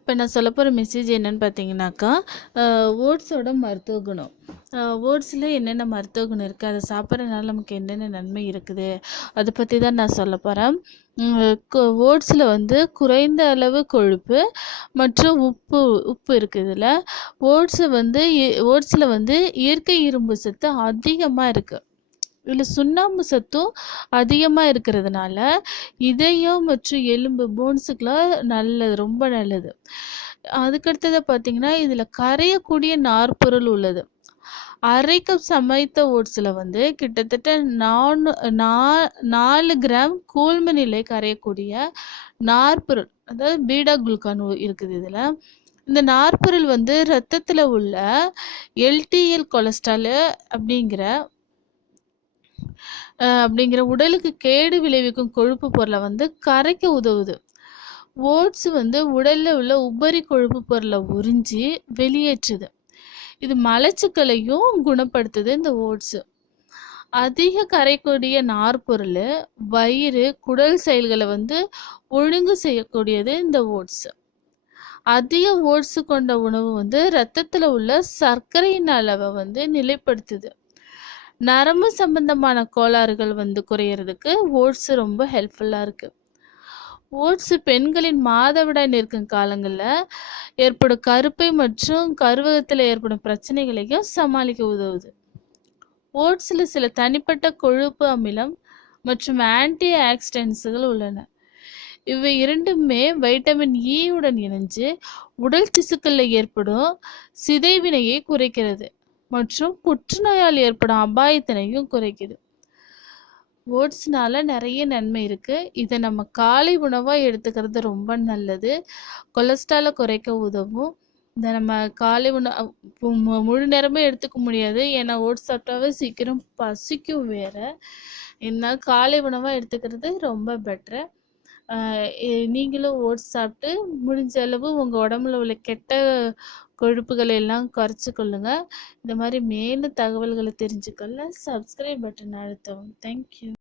இப்போ நான் சொல்ல போகிற மெசேஜ் என்னென்னு பார்த்தீங்கன்னாக்கா ஓட்ஸோட மருத்துவ குணம். ஓட்ஸில் என்னென்ன மருத்துவ குணம் இருக்குது அதை சாப்பிட்றதுனால நமக்கு என்னென்ன நன்மை இருக்குது? அதை பற்றி தான் நான் சொல்ல போகிறேன் ஓட்ஸில் வந்து குறைந்த அளவு கொழுப்பு மற்றும் உப்பு உப்பு இருக்குது இதில். ஓட்ஸை வந்து ஓட்ஸில் வந்து இயற்கை இரும்பு சத்து அதிகமாக இருக்குது இதில் சுண்ணாம்பு சத்தும் அதிகமாக இருக்கிறதுனால இதயம் மற்றும் எலும்பு போன்ஸுக்கெலாம் நல்லது ரொம்ப நல்லது. அதுக்கடுத்தது பார்த்தீங்கன்னா இதில் கரையக்கூடிய நாற்பொருள் உள்ளது. அரை கப் சமைத்த ஓட்ஸில் வந்து கிட்டத்தட்ட நானு நா நாலு கிராம் கூழ்ம நிலை கரையக்கூடிய நாற்பொருள் அதாவது பீடா குளுக்கான் இருக்குது இதில். இந்த நாற்பொருள் வந்து ரத்தத்தில் உள்ள எல்டிஎல் கொலஸ்ட்ரால் அப்படிங்கிற அப்படிங்கிற உடலுக்கு கேடு விளைவிக்கும் கொழுப்பு பொருளை வந்து கரைக்க உதவுது. ஓட்ஸ் வந்து உடலில் உள்ள உபரி கொழுப்பு பொருளை உறிஞ்சி வெளியேற்றுது. இது மலச்சிக்கலையும் குணப்படுத்துது இந்த ஓட்ஸு. அதிக கரைக்கூடிய நார்ப்பொருள் வயிறு குடல் செயல்களை வந்து ஒழுங்கு செய்யக்கூடியது இந்த ஓட்ஸ். அதிக ஓட்ஸ் கொண்ட உணவு வந்து ரத்தத்தில் உள்ள சர்க்கரையின் அளவை வந்து நிலைப்படுத்துது. நரம்பு சம்பந்தமான கோளாறுகள் வந்து குறையிறதுக்கு ஓட்ஸ் ரொம்ப ஹெல்ப்ஃபுல்லாக இருக்குது ஓட்ஸ் பெண்களின் மாதவிடாய் நிற்கும் காலங்களில் ஏற்படும் கருப்பை மற்றும் கருவகத்தில் ஏற்படும் பிரச்சனைகளையும் சமாளிக்க உதவுது. ஓட்ஸில் சில தனிப்பட்ட கொழுப்பு அமிலம் மற்றும் ஆன்டி ஆக்சிடென்ட்ஸுகள் உள்ளன. இவை இரண்டுமே வைட்டமின் இ e உடன் இணைஞ்சு உடல் திசுக்களில் ஏற்படும் சிதைவினையை குறைக்கிறது. மற்றும் புற்றுநோயால் ஏற்படும் அபாயத்தினையும் குறைக்குது. ஓட்ஸ்னால நிறைய நன்மை இருக்குது இதை நம்ம காலை உணவாக எடுத்துக்கிறது ரொம்ப நல்லது. கொலஸ்ட்ராலை குறைக்க உதவும். இதை நம்ம காலை உணவு முழு நேரமே எடுத்துக்க முடியாது. ஏன்னா ஓட்ஸ் சாப்பிட்டாவே சீக்கிரம் பசிக்கும் வேற. என்ன காலை உணவாக எடுத்துக்கிறது ரொம்ப பெட்ரு நீங்களும் ஓட்ஸ் சாப்பிட்டு முடிஞ்ச அளவு உங்கள் உடம்புல உள்ள கெட்ட கொழுப்புகளை எல்லாம் குறைச்சி கொள்ளுங்க. இந்த மாதிரி மேலும் தகவல்களை தெரிஞ்சுக்கொள்ள சப்ஸ்கிரைப் பட்டன் அழுத்தவும். Thank you